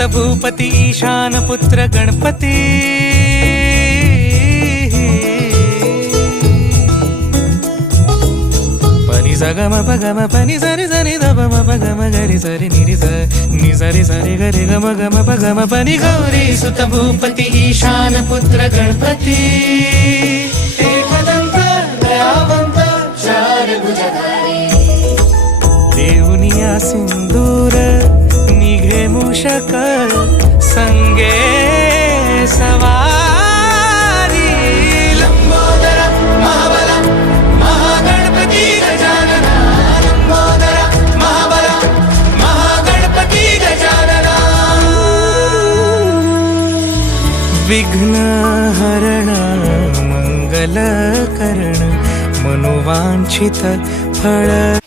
सुत भूपती ईशान पुत्र गणपती पनी सगम पगम पनी सरी सरी दबम पगम गरी सरी निरी नि सरी सरी गरी गम गम पगम पनी गौरी सुत भूपती ईशान पुत्र गणपती एकदंत दयावंत चार भुजधारी देऊनिया सिंदूर निघे मूषक संगे सवारी लंबोदर महाबल महागणपती गजानना लंबोदर महाबल महागणपती गजानना विघ्न हरण मंगल करण मनोवांछित फळ